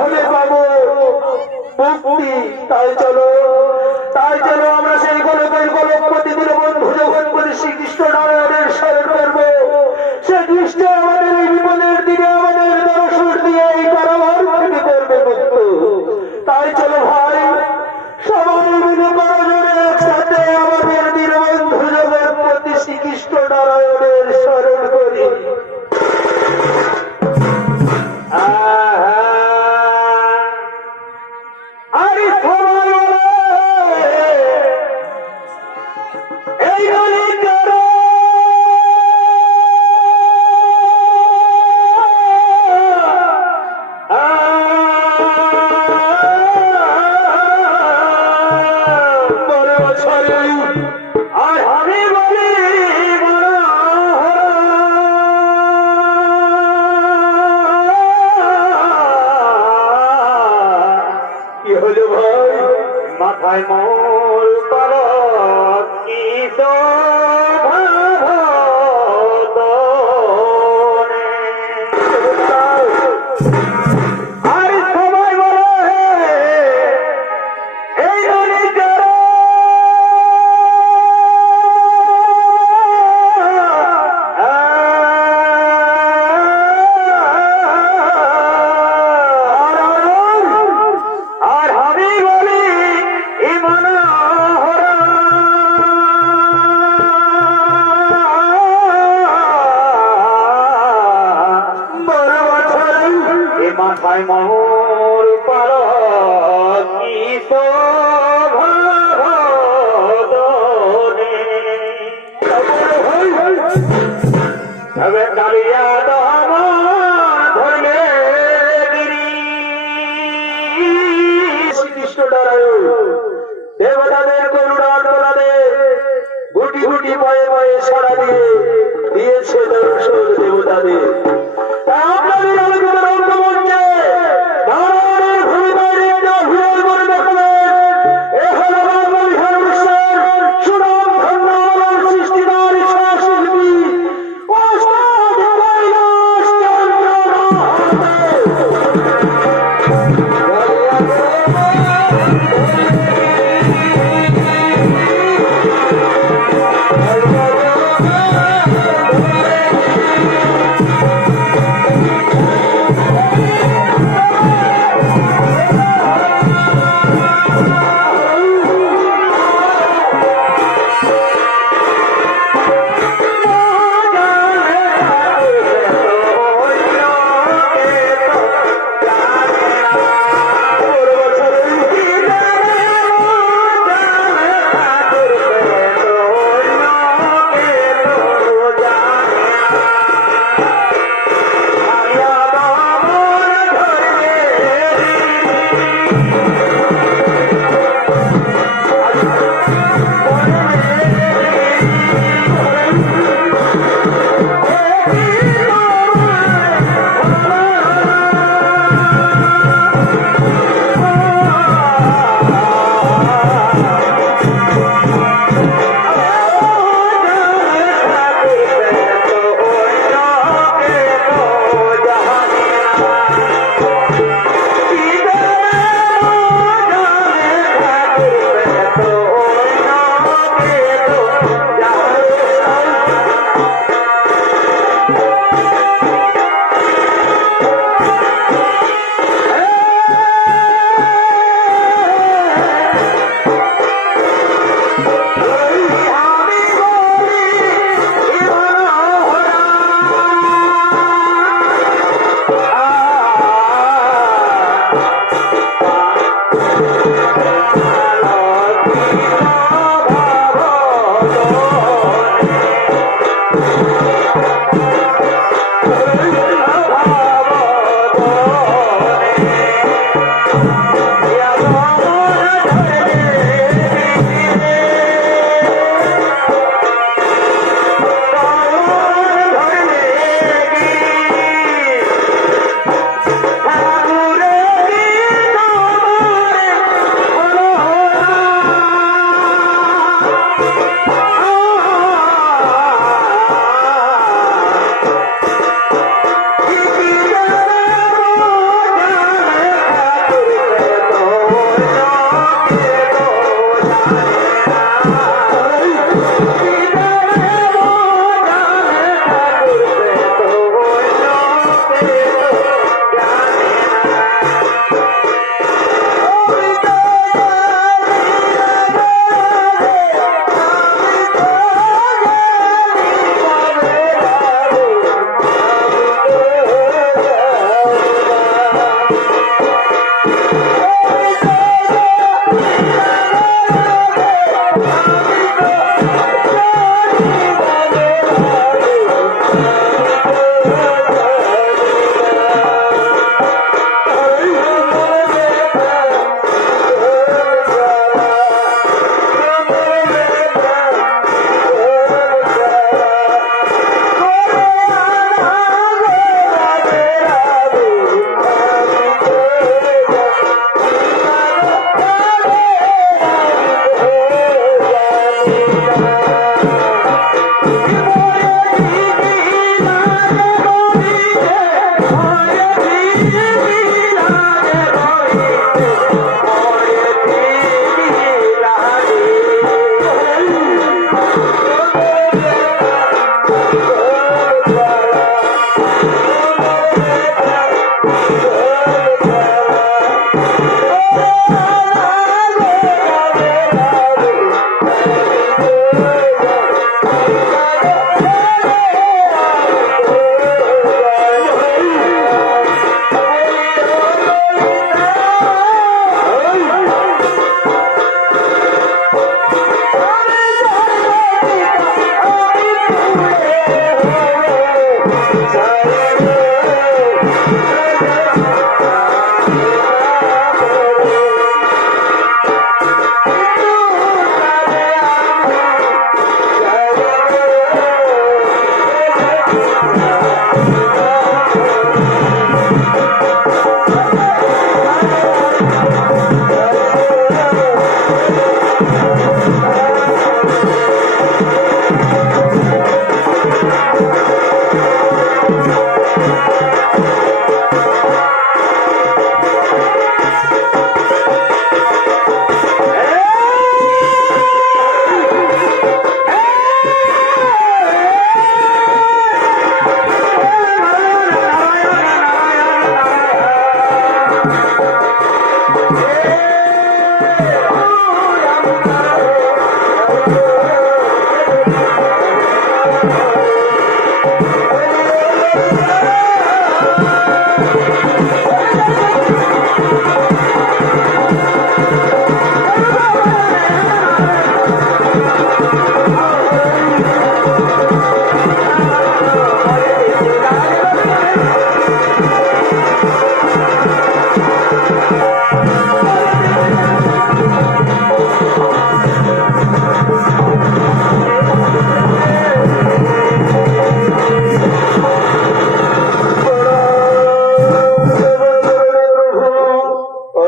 তাহলে পাবো মুক্তি। তাই চলো তাই চলো আমরা সেই গোলকের গোলক প্রতিদিন বন্ধু যখন করে শ্রীকৃষ্ণ এই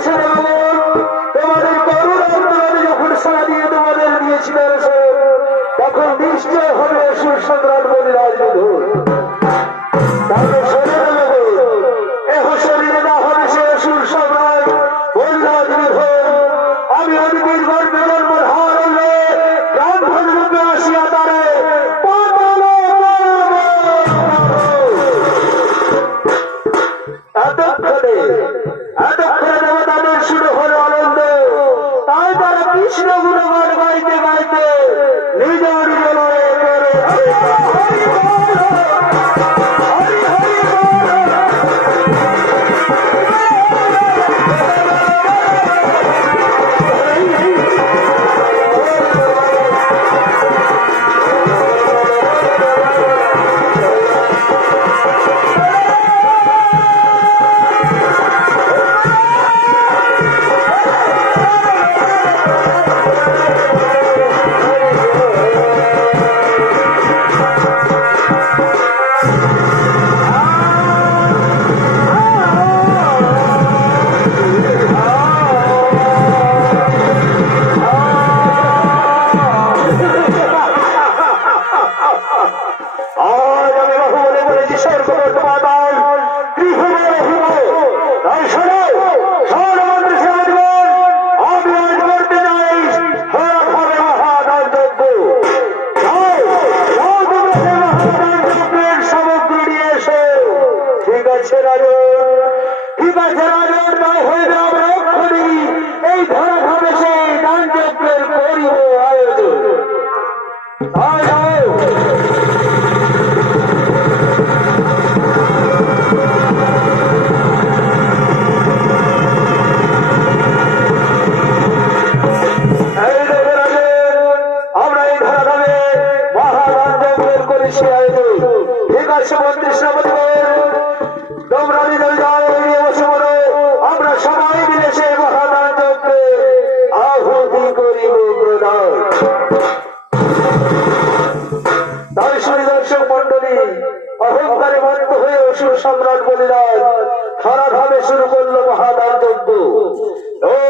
আচ্ছা, রসুল্লাহ हरि बोल हरि बोल মিলাদ খারাপ হবে শুরু করল মহাদান মহাদান্তব্য ও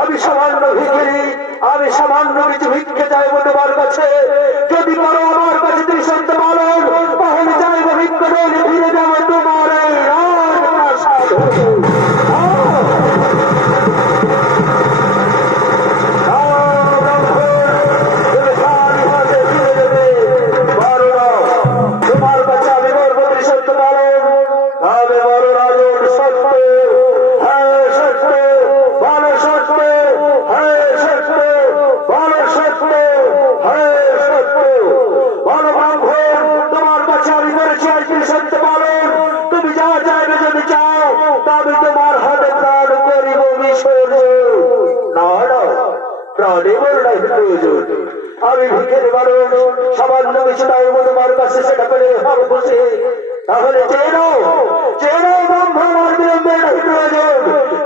আমি সামান্য ভিখারি আমি সামান্য কিছু ভিক্ষে যাই বলতে কাছে। যদি পারো চাও তবে তোমার হাতে প্রাণ করিব বিসর্জন না না প্রাণে মরণাই প্রয়োজন। আমি ভিখের মানুষ, সামান্য কিছু টাইম তোমার কাছে সেটা পেলে হবে তাহলে চেনো চেনো ব্রহ্ম আমার বিলম্বে প্রয়োজন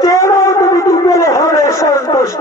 চেনো তুমি পেলে হবে সন্তুষ্ট।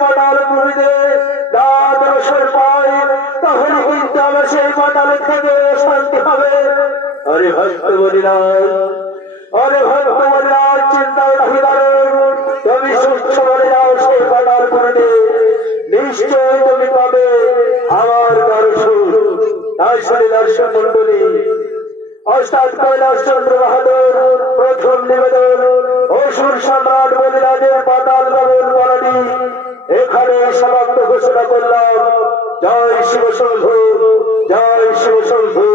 যদি ভূমিতে দাঁত অবসর পাই তাহলে কিন্তু আমার সেই পাতালে থেকে শান্তি হবে আরে ভক্ত বলিলাম আরে ভক্ত বলিলাম চিন্তা রাখি তুমি সুস্থ বলে সেই কাটার পরে নিশ্চয় তুমি পাবে আমার দর্শন তাই শুনে দর্শন মন্ডলী অষ্টাৎ কৈলাস চন্দ্র বাহাদুর প্রথম নিবেদন অসুর সম্রাট বলিরাজের পাতাল গগন বলানি এখানে সমাপ্ত ঘোষণা করলাম। জয় শিব শম্ভু জয় শিব শম্ভু।